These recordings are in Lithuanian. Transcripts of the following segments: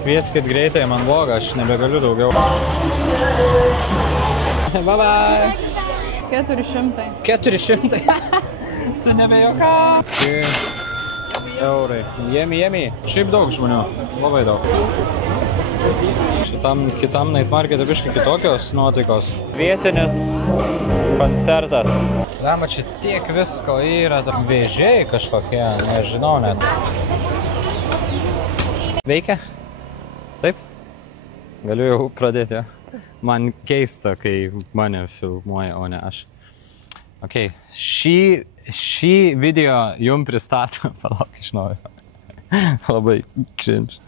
Kvieskit greitai, man bloga, aš nebegaliu daugiau. Bye bye. 400. 400. Tu nebejokau. Eurai. Jemi. Šiaip daug žmonių. Labai daug. Šitam kitam night market'e biškai kitokios nuotaikos. Vietinis koncertas. Lama, čia tiek visko yra, vėžiai kažkokie, nežinau net. Veikia? Taip? Galiu jau pradėti. Man keista, kai mane filmuoja, o ne aš. Ok, šį video jum pristato. Palauk, iš naujo. Labai cringe.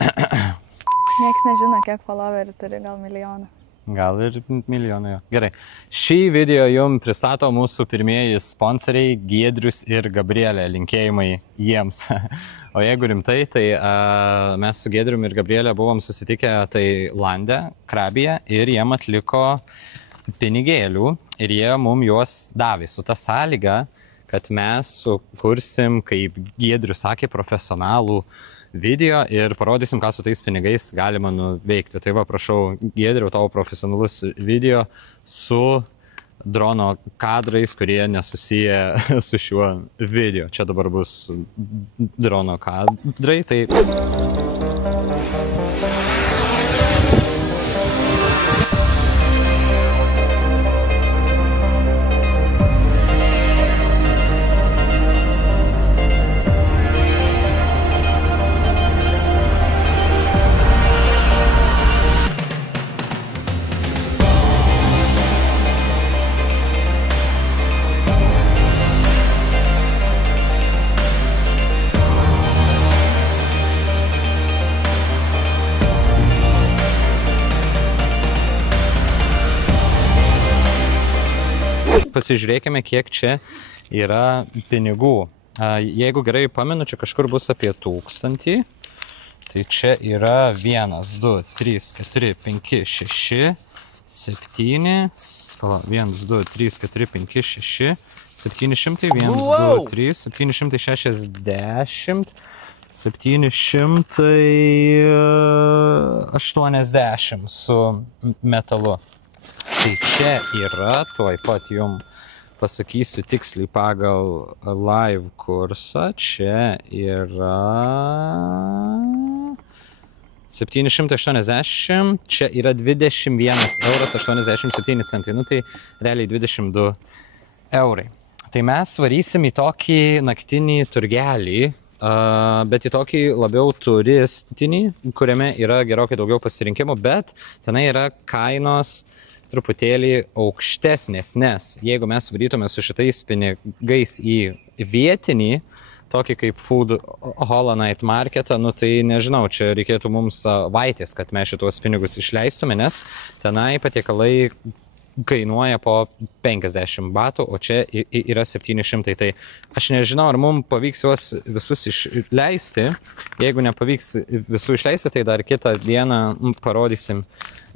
Niekas nežino, kiek followerių turi, gal milijoną. Gal ir milijoną jo. Gerai. Šį video jum pristato mūsų pirmieji sponsoriai Giedrius ir Gabrielė. Linkėjimai jiems. O jeigu rimtai, tai mes su Giedrium ir Gabrielė buvom susitikę Tailande, Krabyje ir jiem atliko pinigėlių ir jie mum juos davė su ta sąlyga, kad mes sukursim, kaip Giedrius sakė, profesionalų video ir parodysim, ką su tais pinigais galima nuveikti. Tai va, prašau, Giedriau, tavo profesionalus video su drono kadrais, kurie nesusiję su šiuo video. Čia dabar bus drono kadrai, tai... Pasižiūrėkime, kiek čia yra pinigų. Jeigu gerai pamenu, čia kažkur bus apie 1000. Tai čia yra 1, 2, 3, 4, 5, 6, 7. 1, 2, 3, 4, 5, 6. 700, 1, 2, 3, 760. 780 su metalu. Tai čia yra, tuoj pat jum pasakysiu tiksliai pagal live kursą, čia yra 780, čia yra 21,87 €, nu tai realiai 22 eurai. Tai mes varysim į tokį naktinį turgelį, bet į tokį labiau turistinį, kuriame yra gerokai daugiau pasirinkimų, bet tenai yra kainos truputėlį aukštesnės, nes jeigu mes varytume su šitais pinigais į vietinį, tokį kaip Food Hall Night Marketą, nu tai nežinau, čia reikėtų mums savaitės, kad mes šituos pinigus išleistume, nes tenai patiekalai kainuoja po 50 batų, o čia yra 700. Tai aš nežinau, ar mums pavyks juos visus išleisti. Jeigu nepavyks visų išleisti, tai dar kitą dieną parodysim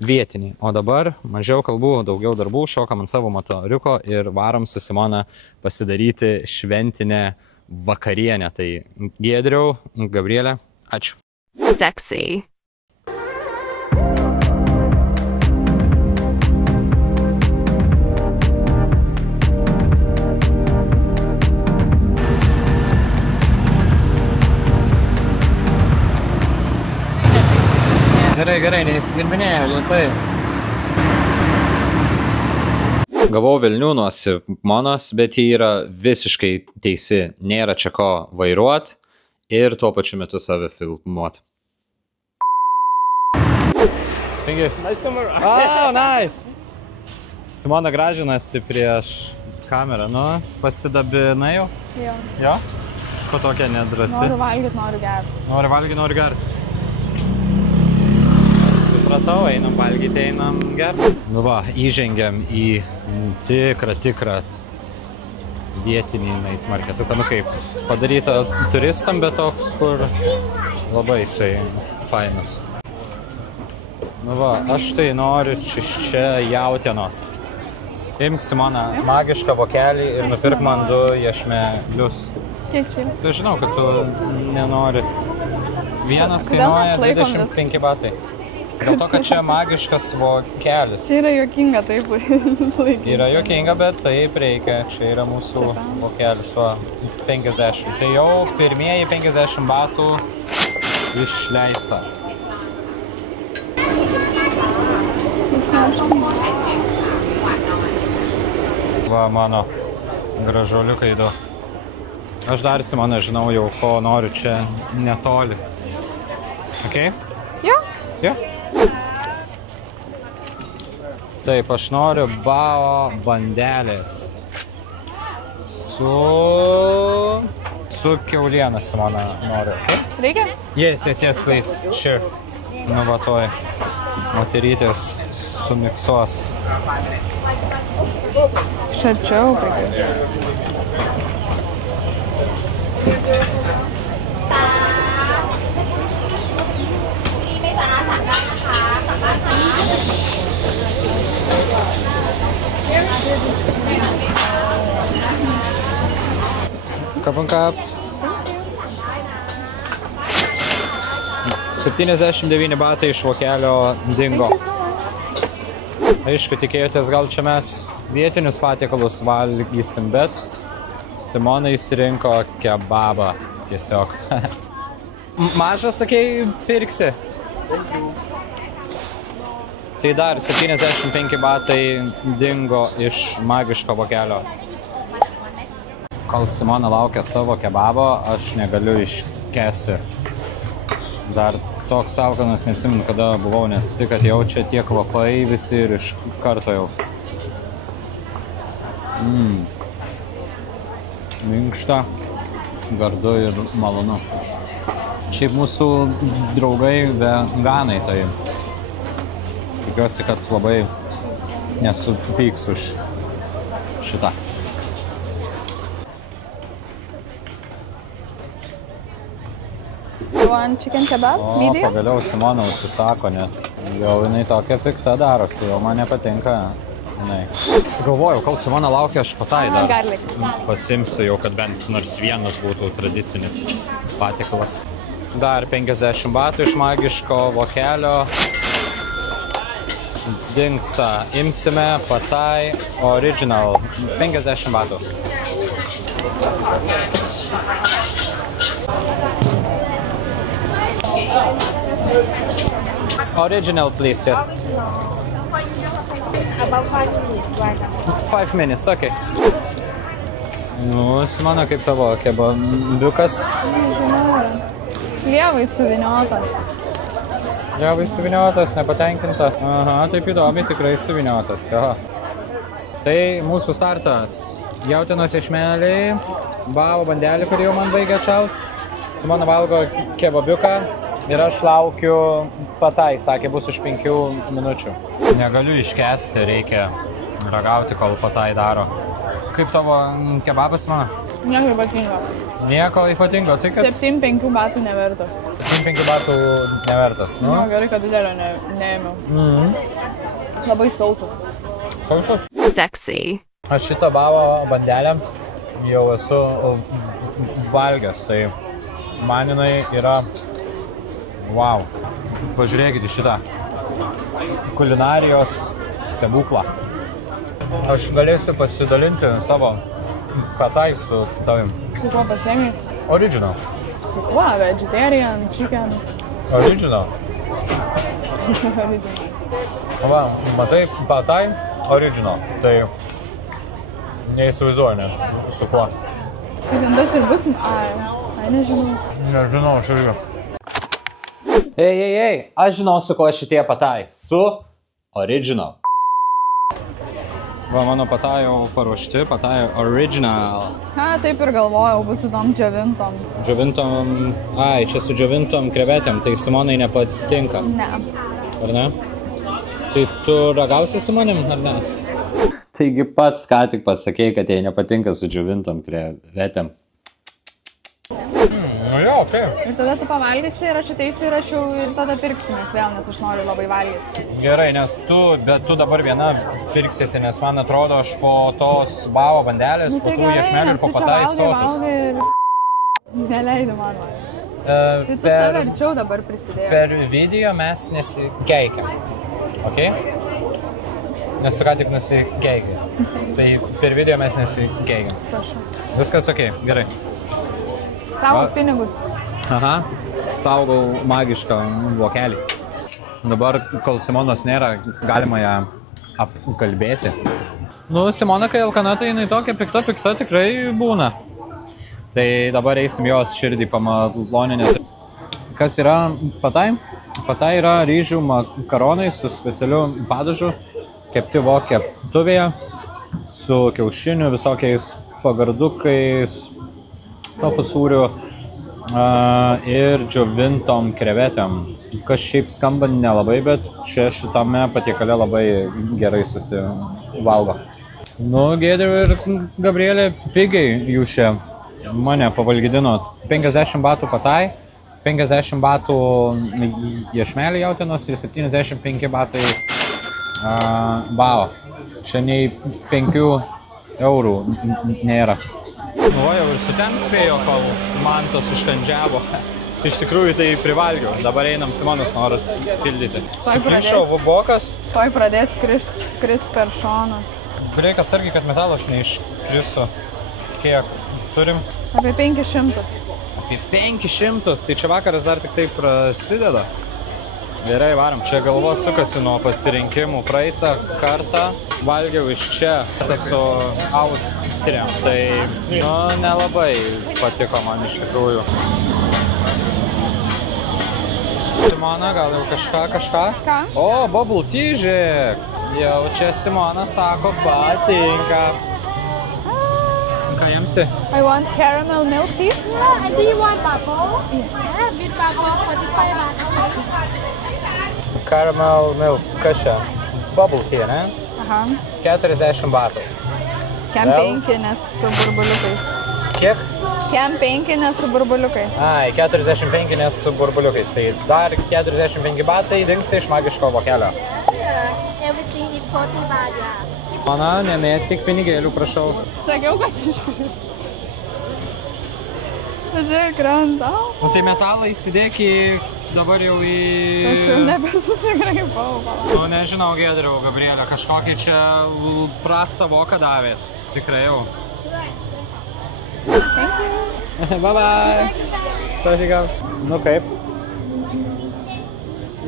vietinį. O dabar mažiau kalbų, daugiau darbų, šokam ant savo motoriuko ir varom su Simona pasidaryti šventinę vakarienę. Tai Giedriau, Gabrielė, ačiū. Sexy. Gerai, neįsidirbinėjau, lėtai. Gavau velnių nuo Simonos, bet ji yra visiškai teisi. Nėra čia ko vairuot ir tuo pačiu metu save filmuot. Thank you. Nice camera. Oh, nice. Simona gražinasi prieš kamerą. Nu, pasidabinai jau? Jo. Jo? Ko tokia nedrasi? Noriu valgyti, noriu gerti. Noriu valgyti, noriu gerti. Supratau, einam valgyti, einam gerti. Nu va, įžengiam į tikrą vietinį night marketuką. Nu kaip, padaryta turistam, bet toks, kur labai jisai fainas. Nu va, aš tai noriu čia jautienos. Imk, Simona, magišką vokelį ir nupirk man 2 iešmelius. Kiek čia? Tai žinau, kad tu nenori Vienas Kodėl mes kainuoja laikom 25 batai. Dėl to, kad čia magiškas vokelis. Čia yra juokinga taip laikyti. Yra juokinga, bet taip reikia. Čia yra mūsų vokelis, 50. Tai jau pirmieji 50 batų išleista. Va, mano gražuoliukai du. Aš dar, Simona, žinau jau, ko noriu čia netoli. Ok? Jo? Jo? Taip, aš noriu bao bandelės. Su kiauliena, Simona, noriu. Okay? Reikia? Yes, please. Sure. Nu, va toj. Moterytės sumiksuos. Šarčiau, reikia. Kapankap. 79 batai iš vokelio dingo. Aišku, tikėjotės, gal čia mes vietinius patiekalus valgysim, bet Simona išsirinko kebabą tiesiog. Mažą, sakei, pirksi? Tai dar 75 batai dingo iš magiško vokelio. Kol Simona laukia savo kebabo, aš negaliu iškęsti. Dar toks alkanas, neatsimenu, kada buvau, nes tik atėjau čia tiek kvapai visi ir iš karto jau. Minkšta, gardu ir malonu. Šiaip mūsų draugai veganai, tai tikiuosi, kad labai nesupyks už šitą. Chicken kebab? O, pagaliau Simona užsisako, nes jau jinai tokia pikta darosi, jau man nepatinka. Sugalvojau, kol Simona laukia, aš patai dar pasimsiu jau, kad bent nors vienas būtų tradicinis patiekalas. Dar 50 batų iš magiško vokelio. Dingsta. Imsime patai original. 50 batų. Original, please, yes. About 5 minutes. 5 minutes, okay. Nu, Simona, kaip tavo kebabiukas? Lievai suviniotas. Lievai suviniotas, nepatenkinta. Aha, taip įdomiai, tikrai suviniotas. Jo. Tai mūsų startas. Jautienos iešmeliai, bao bandelį, kurį jau man baigia atšalt. Simona valgo kebabiuką. Ir aš laukiu patai, sakė, bus už 5 minučių. Negaliu iškęsti, reikia ragauti, kol patai daro. Kaip tavo kebabas, mano? Nieko ypatingo. Nieko ypatingo, tai kad... 7-5 batų nevertas. 7-5 batų nevertas, nu? Nu, gerai, kad didelio neėmiau. Labai sausas. Sausas? Sexy. Aš šitą bao bandelę jau esu valgęs, tai man jinai yra... Wow. Pažiūrėkite šitą kulinarijos stebuklą. Aš galėsiu pasidalinti savo patai su tavim. Su kuo pasiemi? Original. Su kuo? Vegetarian, chicken. Original. Va, matai, patai original. Tai neįsivaizduoju net su kuo. Kaip tas ir bus? Ai, nežinau. Nežinau, aš irgi. Ei, aš žinau, su kuo šitie patai. Su original. Va, mano patai jau paruošti, patai original. Ha, taip ir galvojau, bus su tom džiovintom. Džiovintom, čia su džiovintom krevetėm, tai Simonai nepatinka. Ne. Ar ne? Tai tu ragausi su manim, ar ne? Taigi pats ką tik pasakėjai, kad jai nepatinka su džiovintom krevetėm. Nu jo, okei. Ir tada tu pavalgysi ir aš ateisiu ir aš jau ir tada pirksimės vėl, nes aš noriu labai valgyti. Gerai, nes tu dabar viena pirksiesi, nes man atrodo, aš po tos bao bandelės, po tų iešmelių ir po patai sotus. Ir... Neleidi man. Tai tu save arčiau dabar prisidėjai. Per video mes nesikeikiam. Ok? Nes ką tik nusikeikiam. Tai per video mes nesikeikiam. Atsiprašau. Viskas ok, gerai. Savo pinigus. Aha, saugau magišką vokelį. Dabar, kol Simonos nėra, galima ją apkalbėti. Nu, Simona, kai alkana, tai jinai tokia pikta tikrai būna. Tai dabar eisim jos širdį pamaloninės. Kas yra patai? Patai yra ryžių makaronai su specialiu padažu, kepti keptuvėje, su kiaušiniu, visokiais pagardukais, tofu sūriu ir džiovintom krevetėm. Kas šiaip skamba nelabai, bet šitame patiekale labai gerai susivalgo. Nu, Giedrių ir Gabrielė pigiai jūs čia mane pavalgydinot. 50 batų patai, 50 batų iešmelį jautienos ir 75 batai bao. Čia nei 5 eurų nėra. Nu, jau ir su ten spėjo, kol man tas užkandžiavo. Iš tikrųjų tai privalgiau. Dabar einam Simonos noras pildyti. Suplyšo vubokas. Toj pradės krist per šoną. Reikia atsargiai, kad metalas neiškristų. Kiek turim? Apie 500. Apie 500, tai čia vakaras dar tik tai prasideda. Gerai, varom. Čia galva sukasi nuo pasirinkimų. Praeitą kartą valgiau iš čia su Austriam. Tai, nu, nelabai patiko man iš tikrųjų. Simona, gal jau kažką? Ką? O, bubble tea, žiūrėk. Jau čia Simona sako, patinka. Ką jemsi? I want caramel milk tea. Yeah, do you want bubble? Yeah, big bubble, 45 baht. Caramel milk, kas čia? Bubble tea, ne? Aha. 40 batų. Kem 5, nes su burbuliukais. Kiek? Kem 5, nes su burbuliukais. Ai, 45 nes su burbuliukais. Tai dar 45 batai dingsta iš magiško vokelio. Everything is 40 baht, yeah. Mana, nemėt tik pinigėlių, prašau. Sakiau, kad iškris. Žiūrėk, krenta. Nu tai metalą įsidėk į dabar jau į... Aš jau nebesusigraipau. Nu nežinau, Giedriau, Gabrielė, kažkokį čia prastą voką davėt. Tikrai jau. Thank you. Bye bye. Sašykam. Nu kaip?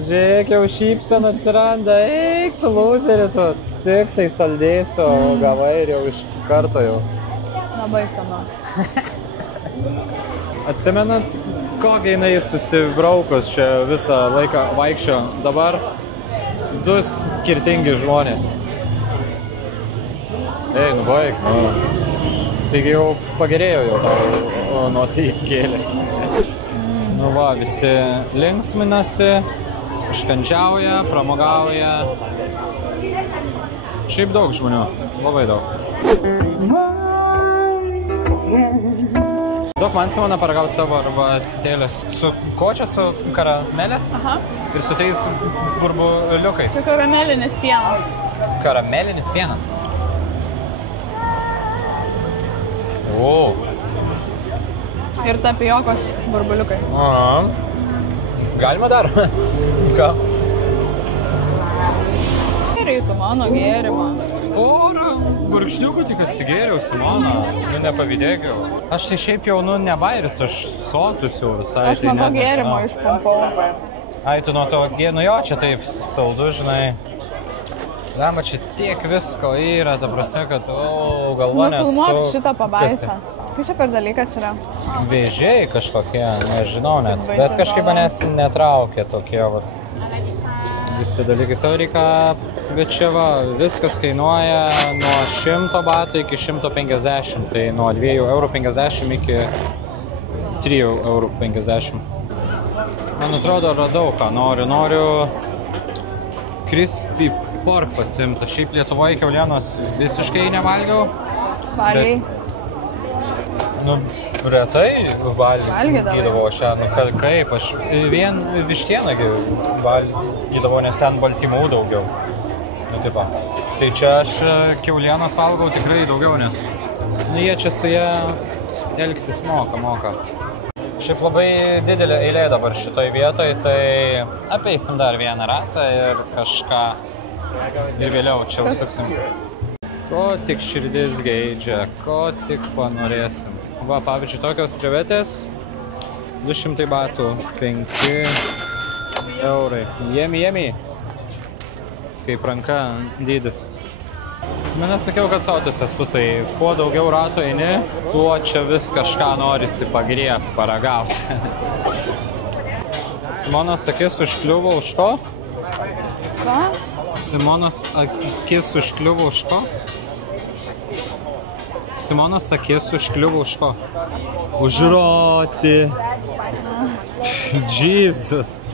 Žiūrėk, jau šypsena atsiranda. Eik, tu lūzeri, tu. Tik tai saldėsiu, gavai ir jau iš karto jau. Labai skamba. Atsimenat, kokia jinai susibraukus čia visą laiką vaikščio. Dabar 2 skirtingi žmonės. Ei, nu baig. Taigi jau pagerėjo jau tau nuotaikėlė. Nu va, visi linksminasi, iškandžiauja, pramogauja. Šiaip daug žmonių, labai daug. Duok man, Simona, paragauti savo arbatėlės. Su ko čia? Su karamelė? Aha. Ir su tais burbuliukais. Su karamelinis pienas. Karamelinis pienas. O. Ir tapijokos burbuliukai. Aha. Galima dar? Ką? Reitų mano gėrimą. Porą gurkšniukų tik atsigėriau, Simona. Nu, nepavydėkiau. Aš tai šiaip jau, nu, nebairis, aš sotus jau visai. Aš nuo to gėrimo išpumpau. Ai, tu nuo to gėrimo, nu jo, čia taip saldu, žinai. Lema, čia tiek visko yra, ta prasme, kad, galva net su... Nufilmuok šitą pabaisą. Kai čia per dalykas yra? Vėžiai kažkokie, nežinau net. Bet kažkaip manęs netraukė tokie, vat. Visi dalykai savo reikia, bet čia va, viskas kainuoja nuo 100 batų iki 150, tai nuo 2,50 € iki 3,50 €. Man atrodo, radau ką noriu crispy pork pasimti. Šiaip Lietuvoje kiaulienos visiškai nevalgiau. Valgiai. Nu, retai valgydavau šią, nu kaip, aš vien vištieną valgydavau, nes ten baltymų daugiau. Nu, tipo. Tai čia aš kiaulienos valgau tikrai daugiau, nes nu, jie čia su jie elgtis moka. Šiaip labai didelė eilė dabar šitoj vietoj, tai apeisim dar vieną ratą ir kažką ir vėliau čia užsuksim. Ko tik širdis geidžia, ko tik panorėsim. Va, pavyzdžiui, tokios krevetės 200 batų, 5 eurai. Jemi. Kaip ranka dydis. Atsimenu, sakiau, kad sotus esu, tai kuo daugiau ratų eini, tuo čia vis kažką norisi pagriebti, paragauti. Simonos akis užkliuvo už ko? Ką? Simonos akis užkliuvo už ko? Simonos akis užkliuvo už ko? Už roti. Jesus.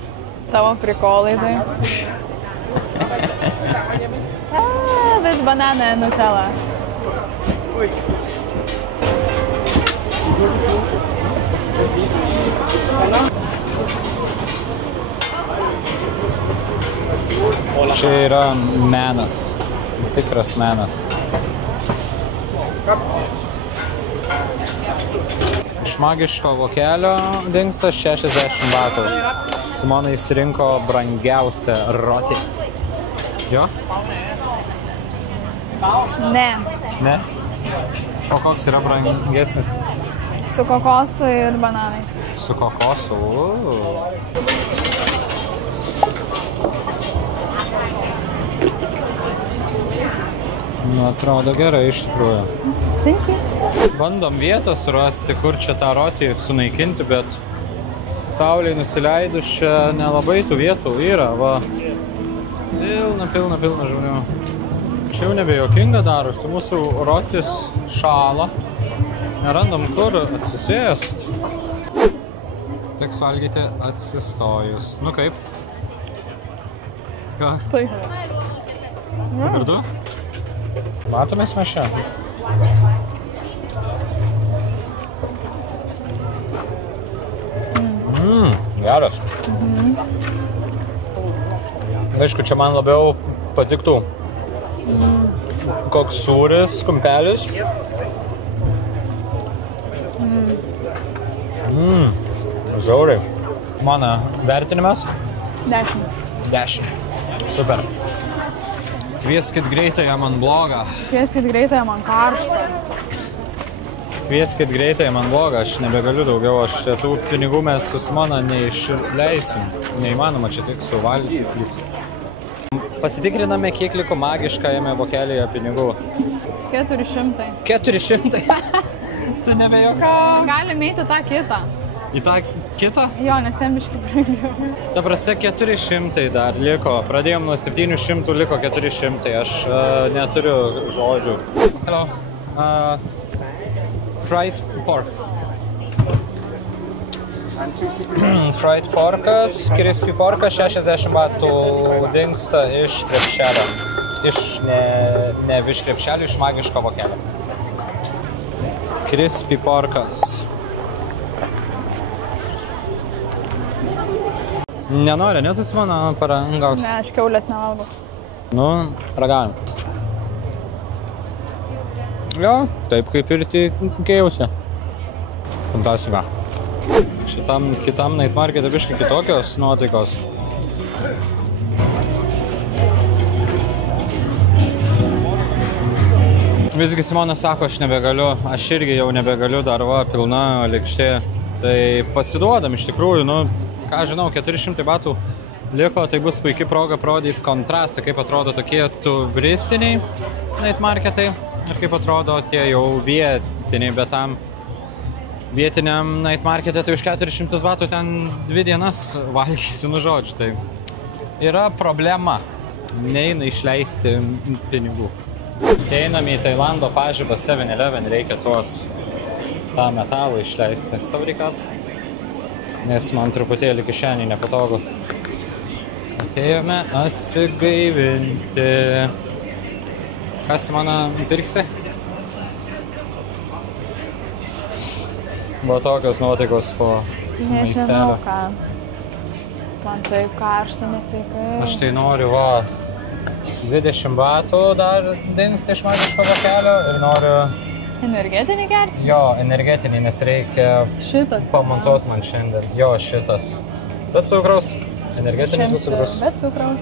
Tavo prikolai tai. Vis banana Nutella. Čia yra menas. Tikras menas. Iš magiško vokelio dingsta 60 batų. Simona įsirinko brangiausią roti. Jo? Ne. Ne? O koks yra brangesnis? Su kokosu ir bananais. Su kokosu. Nu, atrodo gerai iš tikrųjų. Thank you. Bandom vietą surasti, kur čia tą rotį sunaikinti, bet saulei nusileidus čia nelabai tų vietų yra, va. Pilna žmonių. Čia jau nebejokinga darosi, mūsų rotis šala, nerandam kur atsisėst. Teks valgyti atsistojus. Nu kaip? Ką? Taip. Ir du? Matomės mes čia? Geras. Aišku, čia man labiau patiktų koks sūris, kumpelis. Žiauriai. Mano vertinimas? 10. 10. Super. Kvieskit greitąją man blogą. Kvieskit greitąją man karštą. Kvieskit greitąją man blogą, aš nebegaliu daugiau, aš čia tų pinigų mes su Simona neišleisim. Neįmanoma čia tik suvalgyti. Pasitikriname, kiek liko magiškajame vokelyje pinigų. 400. 400? Tu nebejokau. Galim eiti tą kitą. Į tą kitą? Jo, nes ten biškai brangiau. Ta prasme, 400 dar liko. Pradėjom nuo 700, liko 400. Aš neturiu žodžių. Hello. Fried pork. Fried porkas, crispy porkas 60 batų dingsta iš krepšelio. Ne iš krepšelio, iš magiško vokelio. Crispy porkas. Nenori, net jūs mano parangauti? Ne, aš kiaulės nevalgau. Nu, ragavim. Jo, taip kaip ir tikėjausi. Fantastika. Šitam kitam night markete biškai kitokios nuotaikos. Visgi Simona sako, aš nebegaliu, aš irgi jau nebegaliu, dar va, pilna lėkštė. Tai pasiduodam iš tikrųjų, nu, ką žinau, 400 batų liko, tai bus puikia proga parodyti kontrastą, kaip atrodo tokie turistiniai night marketai ir kaip atrodo tie jau vietiniai, bet tam vietiniam night markete tai už 400 batų ten 2 dienas valgysi, nu žodžiu, tai yra problema, neina išleisti pinigų. Tai einam į Tailando pažybą 7-Eleven, reikia tą metalą išleisti savo reikatą. Nes man truputėlį kišenį nepatogu. Atėjome atsigaivinti. Kas Simona pirksi? Buvo tokios nuotaikos po maistelio. Nežinau ką. Man taip karšta, nesveikai. Aš tai noriu, va, 20 batų dar dingsta iš magiško vokelio ir noriu Energetinį gersi? Jo, energetinį, nes reikia Šitas. pamontuoti man šiandien. Jo, šitas. Bet cukraus. Energetinis be cukraus. Bet cukraus.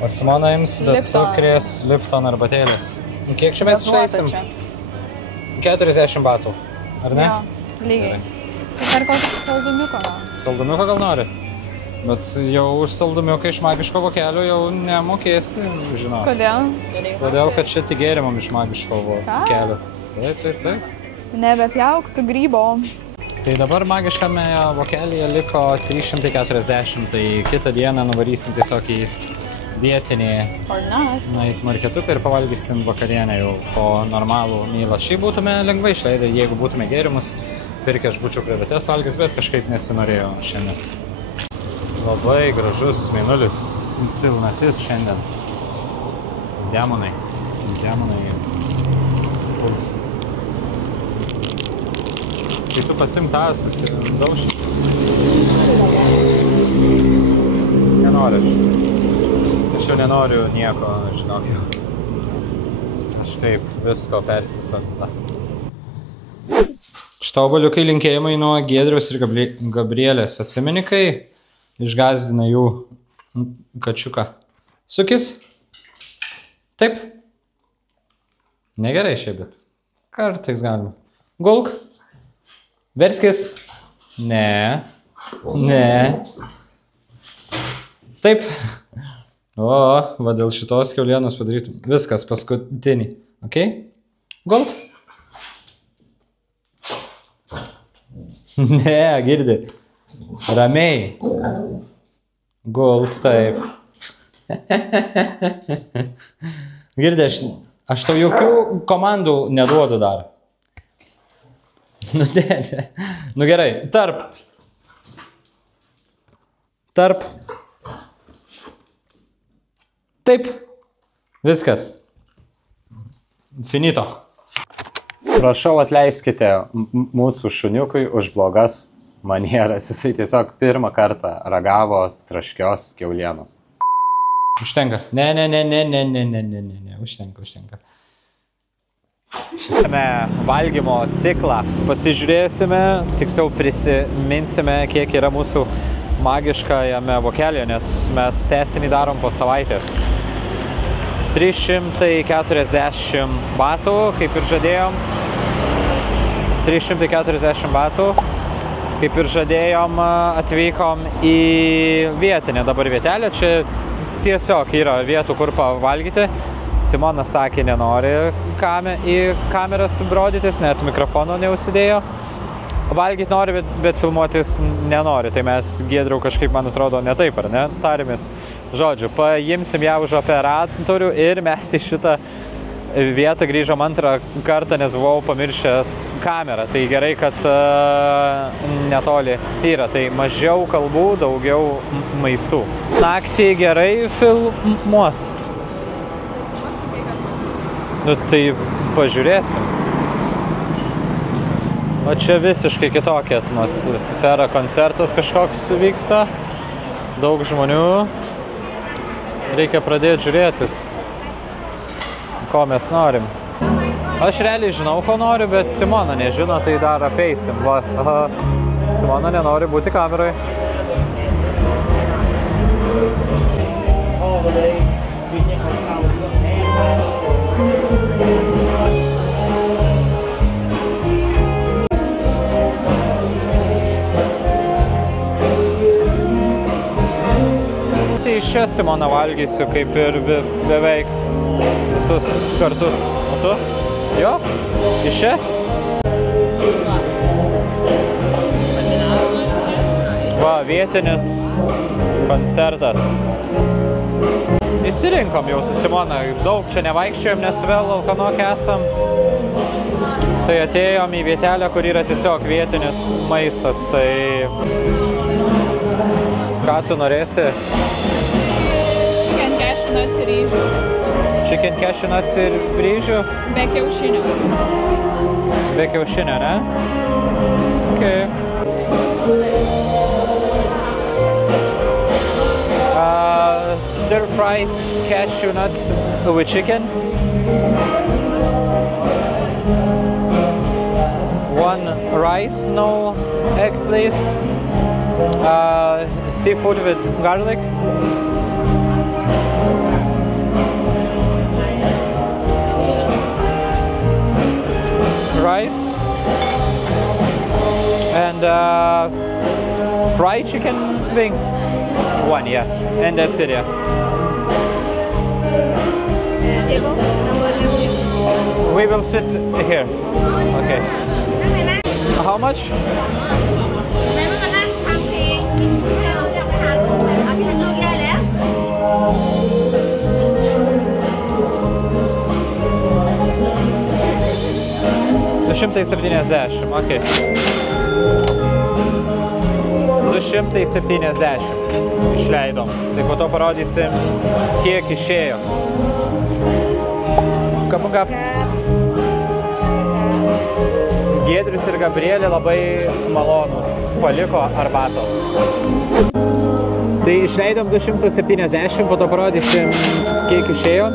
O Simona ims be Lipton. cukrės, Lipton arbatėlės. Kiek čia mes išleisim? Čia. 40 batų. Ar ne? Jo, lygiai. Tai per kokį saldumiuką nori? Saldumiuką gal nori? Bet jau už saldumiuką iš magiško vokelio jau nemokėsi, žinau. Kodėl? Todėl, kad čia tik gėrimam iš magiško vokelio. Taip. Nebepjauk tu grybo. Tai dabar magiškame vokelyje liko 340, tai kitą dieną nuvarysim tiesiog į vietinį nueit marketuką ir pavalgysim vakarienę jau po normalų mylą. Šiaip būtume lengvai išleidę, jeigu būtume gėrimus, pirkę aš būčiau krevetes valgys, bet kažkaip nesinorėjo šiandien. Labai gražus mėnulis, pilnatis šiandien. Demonai puls. Kai tu pasim tą susidauši. Nenoriu aš. Aš jau nenoriu nieko, žinok jau. Kažkaip visko persisotita. Štaubaliukai linkėjimai nuo Giedriaus ir Gabrielės. Atsimeni, kai išgazdina jų kačiuką. Sukis? Taip? Negerai šiaip, bet kartais galima. Gulk? Verskis? Ne. Taip. O, va dėl šitos kiaulienos padarytum. Viskas, paskutinį. Ok? Gult? Ne, girdi. Ramiai. Gult, taip. Girdi, aš tau jokių komandų neduodu dar. Nu, ne. Nu gerai, tarp. Taip. Viskas. Finito. Prašau, atleiskite mūsų šuniukui už blogas manieras. Jisai tiesiog pirmą kartą ragavo traškios kiaulienos. Užtenka. Ne. Užtenka. Šitame valgymo ciklą pasižiūrėsime, tiksliau prisiminsime, kiek yra mūsų magiškajame vokelyje, nes mes tęsinį darom po savaitės. 340 batų, kaip ir žadėjom. 340 batų, kaip ir žadėjom, atvykom į vietinę dabar vietelę. Čia tiesiog yra vietų, kur pavalgyti. Simona sakė, nenori į kameras brodytis, net mikrofono neužsidėjo. Valgyti nori, bet filmuotis nenori. Tai mes Giedriau kažkaip, man atrodo, ne taip, ar ne? Tarimės. Žodžiu, paimsim ją už operatorių ir mes į šitą vietą grįžom antrą kartą, nes buvau pamiršęs kamerą. Tai gerai, kad netoli yra. Tai mažiau kalbų, daugiau maistų. Naktį gerai filmuos. Nu tai pažiūrėsim. O čia visiškai kitokia atmosfera, koncertas kažkoks vyksta, daug žmonių, reikia pradėti žiūrėtis, ko mes norim. Aš realiai žinau, ko noriu, bet Simona nežino, tai dar apeisim. Va, Simona nenori būti kameroje. Iš čia Simona valgysiu, kaip ir beveik visus kartus. O tu? Jo? Iš čia? Va, vietinis koncertas. Įsirinkom jau su Simona. Daug čia nevaikščiojom, nes vėl alkanoki esam. Tai atėjom į vietelę, kur yra tiesiog vietinis maistas. Tai ką tu norėsi? Nuts ir ryžių. Chicken cashew nuts ir ryžių? Be kiaušinio. Be kiaušinio, ne? Okay. Stir-fried cashew nuts with chicken. rice, no egg, please. Seafood with garlic. Rice. And fried chicken wings. One, yeah. And that's it, yeah. Table number 11. We will sit here. Okay. How much? 270, okay. 270 išleidom. Tai po to parodysim, kiek išėjo. Kapungap. Giedrius ir Gabrielė labai malonus. Paliko arbatos. Tai išleidom 270, po to parodysim, kiek išėjo.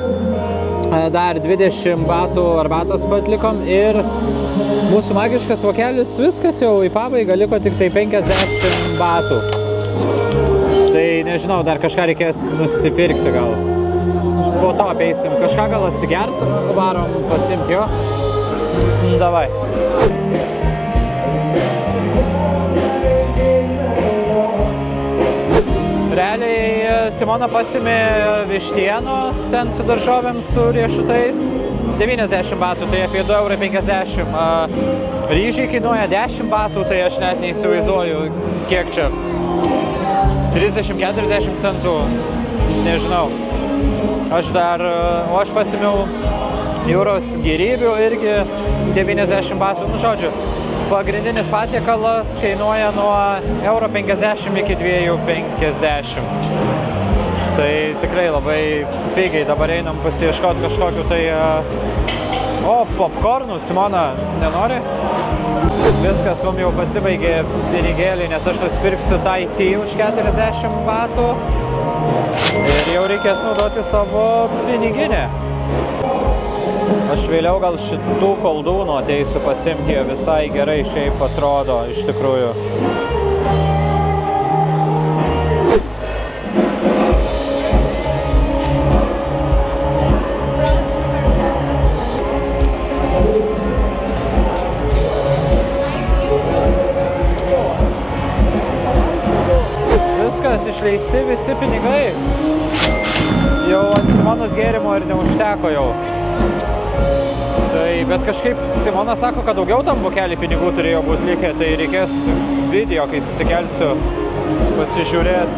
Dar 20 batų arbatos patlikom ir mūsų magiškas vokelis viskas jau į pabaigą, liko tik tai 50 batų. Tai nežinau, dar kažką reikės nusipirkti gal. Po to apeisim. Kažką gal atsigert, varom pasimti jo. Davai. Realiai Simona pasimė vištienos ten su daržovėm, su riešutais. 90 batų, tai apie 2,50 €. Ryžiai kainuoja 10 batų, tai aš net neįsivaizduoju, kiek čia. 30-40 centų, nežinau. O aš pasimiau jūros gėrybių irgi 90 batų. Nu, žodžiu, pagrindinis patiekalas kainuoja nuo 1,50 € iki 2,50 €. Tai tikrai labai pigiai. Dabar einam pasiieškoti kažkokiu tai... O, popkornų, Simona nenori? Viskas, mums jau pasibaigė pinigėliai, nes aš nusipirksiu Thai tea už 40 batų. Ir jau reikės naudoti savo piniginę. Aš vėliau gal šitų koldūnų ateisiu pasimti, jie visai gerai šiaip atrodo, iš tikrųjų. Viskas, išleisti visi pinigai. Jau ant Simonos gėrimo ir neužteko jau. Tai, bet kažkaip Simona sako, kad daugiau tam vokelį pinigų turėjo būti likę, tai reikės video, kai susikelsiu, pasižiūrėti.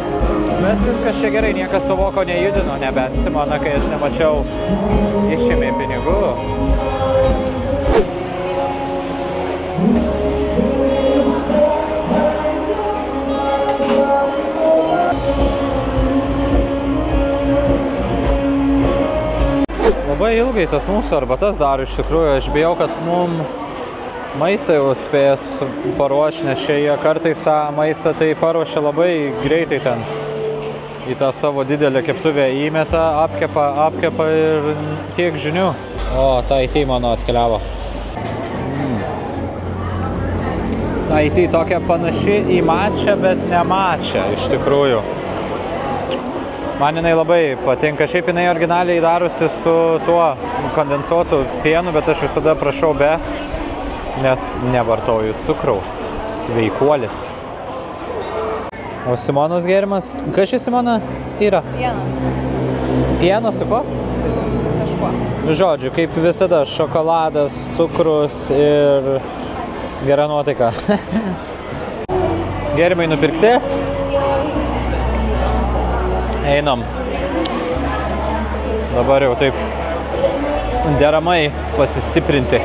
Bet viskas čia gerai, niekas to voko nejudino, nebent Simona, kai aš nemačiau, išėmė pinigų. Labai ilgai tas mūsų arbatas daro iš tikrųjų, aš bijau, kad mums maistą jau spės paruošti, nes čia jie kartais tą maistą tai paruošia labai greitai ten. Į tą savo didelę keptuvę įmeta, apkepa ir tiek žinių. O, Thai tea mano atkeliavo. Thai tea tokia panaši į matčą, bet ne matčą iš tikrųjų. Man jinai labai patinka, šiaip jinai originaliai darosi su tuo kondensuotu pienu, bet aš visada prašau be, nes nevartoju cukraus. Sveikuolis. O Simonos gėrimas, kas čia Simona yra? Pienas. Pieno su ko? Su kažkuo. Žodžiu, kaip visada, šokoladas, cukrus ir gera nuotaika. Gėrimai nupirkti. Einam. Dabar jau taip deramai pasistiprinti.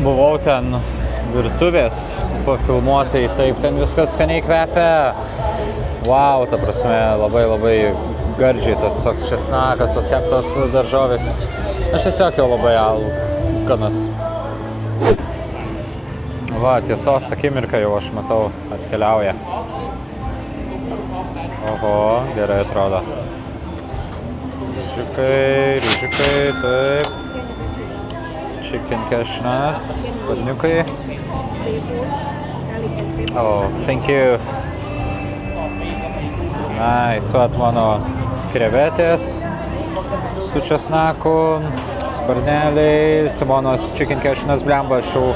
Buvau ten virtuvės pafilmuotai, taip, ten viskas skaniai kvepia. Wow, ta prasme, labai gardžiai tas toks česnakas, tos keptos daržovės. Aš tiesiog jau labai alkanas. Va, tiesos akimirka jau aš matau atkeliauja. Oho, gerai atrodo. Ryžiukai, taip. Chicken cashew nuts, sparniukai. Oh, thank you. Nice, vat mano krevetės su česnaku, sparneliai, Simonos chicken cashew nuts, blemba, aš jau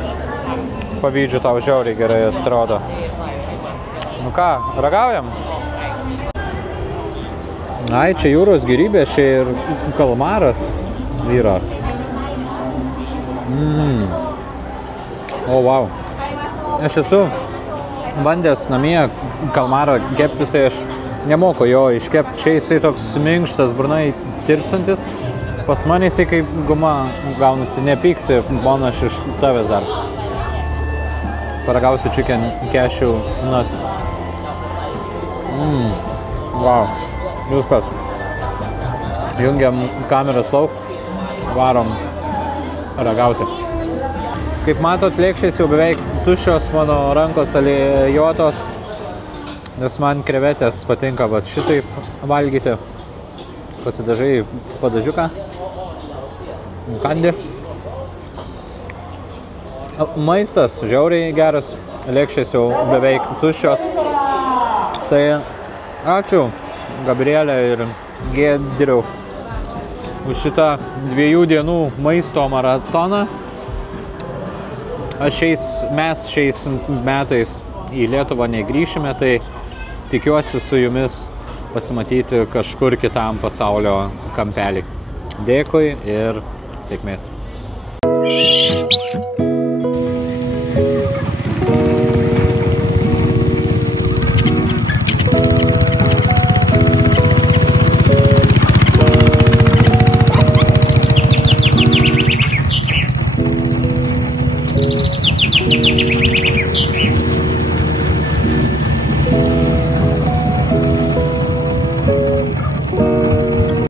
pavydžiu, tau žiauriai gerai atrodo. Nu ką, ragaujam? Ai, čia jūros gėrybė, čia ir kalmaras yra. O, wow. Aš esu bandęs namie kalmarą keptis, tai aš nemoku jo iškepti. Čia jisai toks minkštas, burnai tirpsantis. Pas mane jisai kaip guma gaunasi, nepyksi, mano aš iš tavęs dar. Paragausiu chicken cashew nuts. Wow. Viskas. Jungiam kameras lauk, varom ragauti. Kaip matot, lėkščiais jau beveik tuščios mano rankos alijotos, nes man krevetės patinka vat šitaip valgyti. Pasidažai padažiuką, kandi. Maistas žiauriai geras, lėkščiais jau beveik tuščios. Tai ačiū Gabrielė ir Giedriau už šitą 2 dienų maisto maratoną. Mes šiais metais į Lietuvą negrįšime, tai tikiuosi su jumis pasimatyti kažkur kitam pasaulio kampelį. Dėkui ir sėkmės.